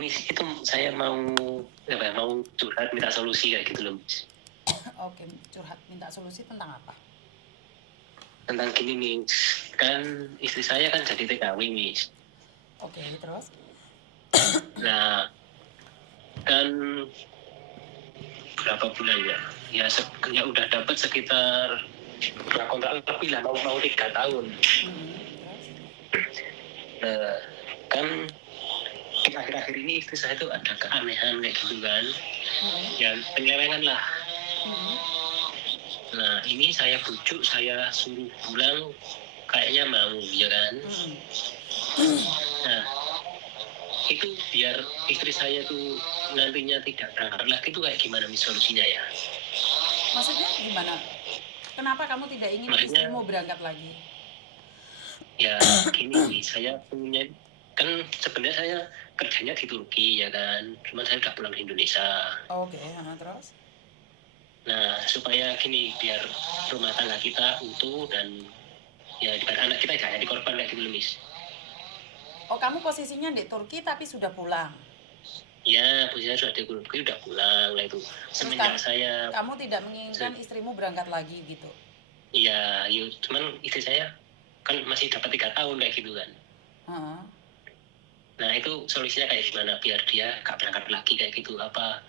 Miss, itu saya mau curhat minta solusi kayak gitu loh, Miss. Oke, curhat minta solusi tentang apa? Tentang gini, Miss. Kan istri saya kan jadi TKW, Miss. Oke, terus? Nah, kan berapa bulan ya? Ya udah dapat sekitar kontrak lebih lah, mau 3 tahun. Terus? Nah, kan di akhir-akhir ini istri saya tuh ada keanehan kayak gitu kan. Ya penyelewengan lah. Nah, ini saya bujuk, saya suruh pulang, kayaknya mau, ya kan? Nah, itu biar istri saya tuh nantinya tidak berangkat lagi tuh kayak gimana nih solusinya ya? Maksudnya gimana? Kenapa kamu tidak ingin Maksudnya istrimu berangkat lagi? ya gini, saya punya kan sebenarnya saya kerjanya di Turki ya kan, cuma saya udah pulang ke Indonesia. Oke, terus? Nah, supaya gini, biar rumah tangga kita utuh dan ya biar anak kita jangan jadi korban kayak gitu loh, Miss. Oh, kamu posisinya di Turki tapi sudah pulang. Ya, posisinya sudah di Turki, udah pulang lah itu. Terus Semenjak saya kamu tidak menginginkan istrimu berangkat lagi gitu? iya, cuman istri saya kan masih dapat 3 tahun kayak gitu kan. Nah, itu solusinya kayak gimana biar dia gak berangkat lagi kayak gitu? Apa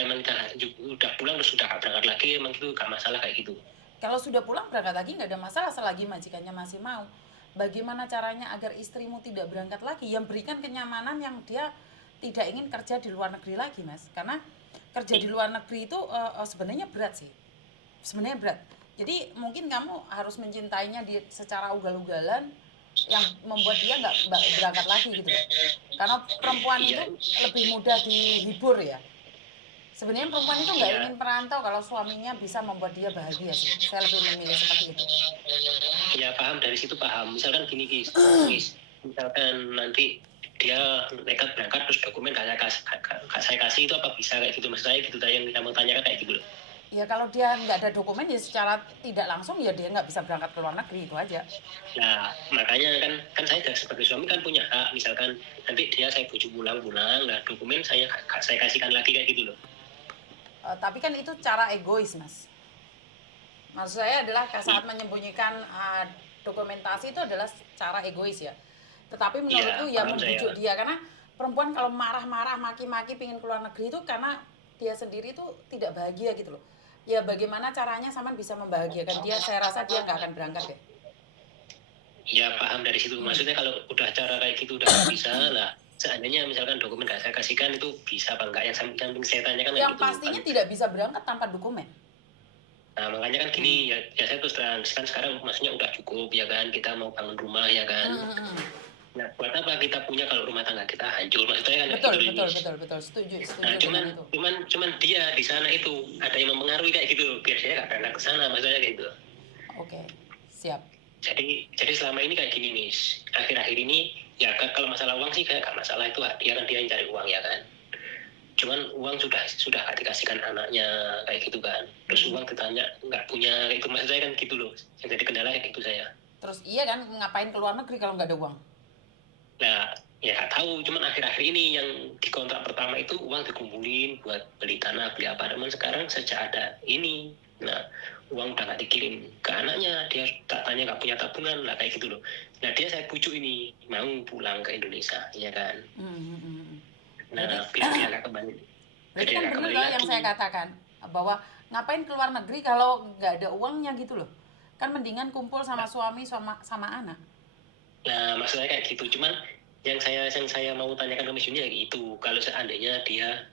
emang kita udah pulang terus udah gak berangkat lagi, emang itu gak masalah kayak gitu? Kalau sudah pulang berangkat lagi nggak ada masalah selagi majikannya masih mau. Bagaimana caranya agar istrimu tidak berangkat lagi? Yang berikan kenyamanan yang dia tidak ingin kerja di luar negeri lagi, Mas. Karena kerja di luar negeri itu sebenarnya berat sih. Sebenarnya berat. Jadi mungkin kamu harus mencintainya secara ugal-ugalan yang membuat dia nggak berangkat lagi gitu loh. Karena perempuan itu lebih mudah dihibur ya. Sebenarnya perempuan itu nggak ingin perantau kalau suaminya bisa membuat dia bahagia sih. Saya lebih memilih seperti itu. Ya paham, dari situ paham. Misalkan gini, Miss, misalkan nanti dia nekat berangkat terus dokumen gak saya kasih itu apa bisa kayak gitu? Maksud saya gitu, yang kita mau tanyakan kayak gitu loh. Ya kalau dia nggak ada dokumen ya secara tidak langsung ya dia nggak bisa berangkat ke luar negeri, itu aja. Nah, makanya kan saya sebagai suami kan punya hak, misalkan nanti dia saya bujuk pulang, nah dokumen saya kasihkan lagi kayak gitu loh. Tapi kan itu cara egois, Mas. Maksud saya adalah saat menyembunyikan dokumentasi itu adalah cara egois ya. Tetapi menurutku ya membujuk dia, karena perempuan kalau marah-marah, maki-maki pingin keluar negeri itu karena dia sendiri itu tidak bahagia gitu loh. Ya bagaimana caranya Saman bisa membahagiakan dia? Saya rasa dia nggak akan berangkat deh. Ya paham dari situ. Maksudnya kalau udah cara kayak gitu udah nggak bisa lah. Seandainya misalkan dokumen gak saya kasihkan itu bisa apa enggak? Yang saya tanyakan kayak Yang gitu. pastinya tidak bisa berangkat tanpa dokumen. Nah makanya kan gini ya saya terus terang kan sekarang maksudnya udah cukup ya kan, kita mau bangun rumah ya kan. Nah buat apa kita punya kalau rumah tangga kita hancur? Maksudnya kan Betul, gitu. betul, setuju Nah dengan itu. cuman dia di sana itu ada yang mempengaruhi kayak gitu. Biar saya nggak berangkat ke sana, maksudnya kayak gitu. Oke, siap. Jadi selama ini kayak gini nih, akhir-akhir ini ya kalau masalah uang sih kayak gak masalah, itu dia kan dia yang cari uang ya kan. Cuman uang sudah gak dikasihkan anaknya kayak gitu kan. Terus uang ditanya nggak punya, itu maksud saya kan gitu loh. Yang jadi kendala kayak gitu saya. Terus iya kan ngapain ke luar negeri kalau nggak ada uang? Nah ya gak tahu, cuman akhir-akhir ini yang di kontrak pertama itu uang dikumpulin buat beli tanah, beli apartemen. Sekarang sejak ada ini, nah uang udah gak dikirim ke anaknya, dia tak tanya gak punya tabungan lah kayak gitu loh. Nah dia saya bujuk ini mau pulang ke Indonesia ya kan. Nah biar dia gak kembali. Berarti kan benar loh yang saya katakan bahwa ngapain ke luar negeri kalau nggak ada uangnya gitu loh. Kan mendingan kumpul sama suami sama anak. Nah maksudnya kayak gitu, cuman yang saya mau tanyakan ke Miss Yuni itu kalau seandainya dia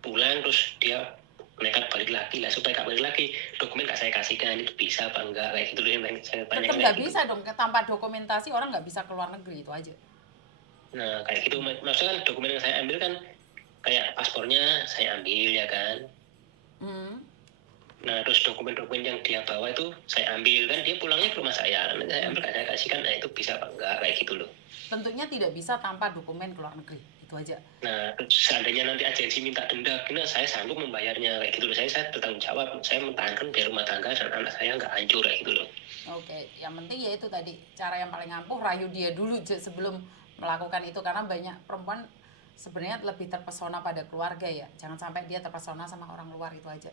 pulang terus dia nekat balik lagi lah, supaya gak balik lagi dokumen gak saya kasihkan, itu bisa apa enggak kayak gitu loh yang saya tanyakan. Tetap nggak bisa dong, tanpa dokumentasi orang nggak bisa keluar negeri, itu aja. Nah kayak gitu, maksudnya kan dokumen yang saya ambil kan kayak paspornya saya ambil ya kan. Nah terus dokumen-dokumen yang dia bawa itu saya ambil, kan dia pulangnya ke rumah saya, nanti saya ambil saya kasihkan. Nah itu bisa apa enggak kayak gitu loh. Tentunya tidak bisa tanpa dokumen keluar negeri, itu aja. Nah seandainya nanti agensi minta denda, kena saya sanggup membayarnya kayak gitu loh. Saya bertanggung jawab, saya mempertahankan biar rumah tangga dan anak saya nggak hancur kayak gitu loh. Oke, yang penting ya itu tadi cara yang paling ampuh, rayu dia dulu sebelum melakukan itu, karena banyak perempuan sebenarnya lebih terpesona pada keluarga ya. Jangan sampai dia terpesona sama orang luar, itu aja.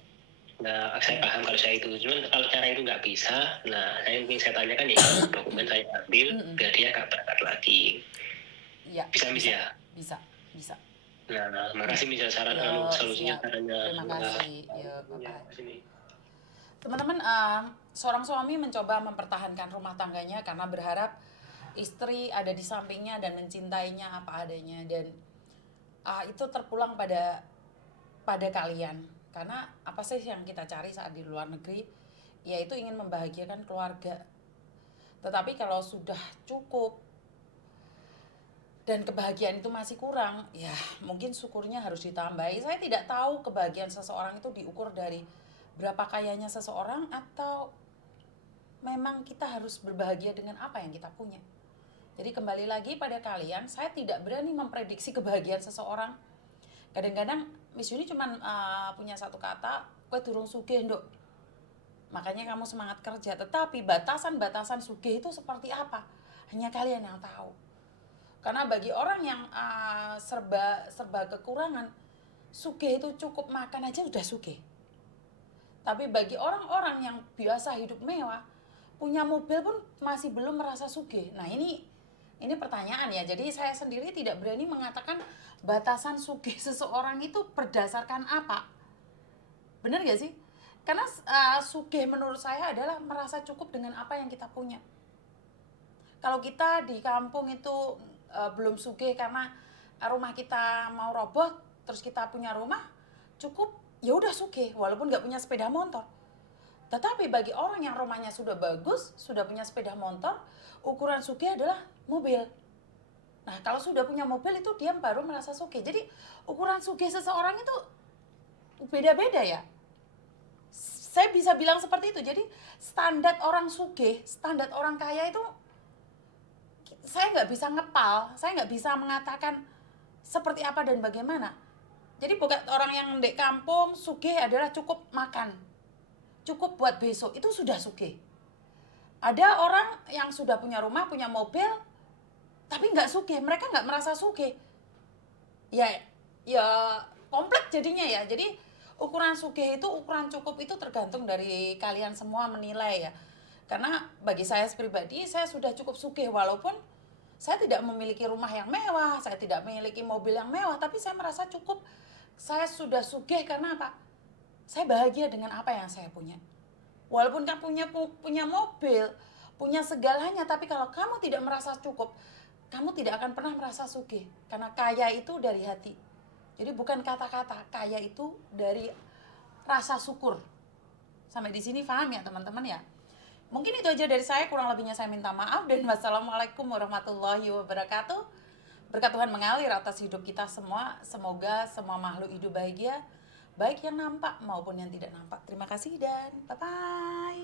Nah, saya paham kalau saya itu. Cuman kalau cara itu nggak bisa, nah saya ingin saya tanyakan ya, dokumen saya ambil, biar dia nggak berangkat lagi. Iya, Bisa, Miss ya? bisa, bisa. Nah, makasih Miss ya saran Yo, solusinya siap. sarannya. Terima kasih. Yo, Ya, bye-bye. sini. Teman-teman, seorang suami mencoba mempertahankan rumah tangganya karena berharap istri ada di sampingnya dan mencintainya apa adanya, dan itu terpulang pada kalian. Karena apa sih yang kita cari saat di luar negeri? Yaitu ingin membahagiakan keluarga. Tetapi kalau sudah cukup dan kebahagiaan itu masih kurang, ya mungkin syukurnya harus ditambahi. Saya tidak tahu kebahagiaan seseorang itu diukur dari berapa kayanya seseorang, atau memang kita harus berbahagia dengan apa yang kita punya. Jadi kembali lagi pada kalian, saya tidak berani memprediksi kebahagiaan seseorang. Kadang-kadang Miss Yuni cuma punya satu kata, "Kowe durung sugih, Nduk. Makanya kamu semangat kerja." Tetapi batasan-batasan sugih itu seperti apa? Hanya kalian yang tahu. Karena bagi orang yang serba kekurangan, sugih itu cukup makan aja udah sugih. Tapi bagi orang-orang yang biasa hidup mewah, punya mobil pun masih belum merasa sugih. Nah, ini pertanyaan ya. Jadi saya sendiri tidak berani mengatakan batasan sugih seseorang itu berdasarkan apa. Benar gak sih? Karena sugih menurut saya adalah merasa cukup dengan apa yang kita punya. Kalau kita di kampung itu belum sugih karena rumah kita mau roboh, terus kita punya rumah cukup, ya udah sugih walaupun nggak punya sepeda motor. Tetapi bagi orang yang rumahnya sudah bagus, sudah punya sepeda motor, ukuran sugih adalah mobil. Nah, kalau sudah punya mobil itu dia baru merasa sugih. Jadi ukuran sugih seseorang itu beda-beda ya. Saya bisa bilang seperti itu. Jadi standar orang sugih, standar orang kaya itu saya nggak bisa ngepal, saya nggak bisa mengatakan seperti apa dan bagaimana. Jadi bukan orang yang di kampung sugih adalah cukup makan, cukup buat besok, itu sudah sugih. Ada orang yang sudah punya rumah, punya mobil, tapi nggak sugih, mereka nggak merasa sugih. Ya, ya kompleks jadinya ya. Jadi ukuran sugih itu, ukuran cukup itu tergantung dari kalian semua menilai ya. Karena bagi saya pribadi, saya sudah cukup sugih walaupun saya tidak memiliki rumah yang mewah, saya tidak memiliki mobil yang mewah, tapi saya merasa cukup. Saya sudah sugih karena apa? Saya bahagia dengan apa yang saya punya. Walaupun kan punya mobil, punya segalanya, tapi kalau kamu tidak merasa cukup, kamu tidak akan pernah merasa sugih. Karena kaya itu dari hati. Jadi bukan kata-kata, kaya itu dari rasa syukur. Sampai di sini paham ya teman-teman ya? Mungkin itu aja dari saya, kurang lebihnya saya minta maaf, dan wassalamualaikum warahmatullahi wabarakatuh. Berkat Tuhan mengalir atas hidup kita semua. Semoga semua makhluk hidup bahagia, baik yang nampak maupun yang tidak nampak. Terima kasih dan bye-bye.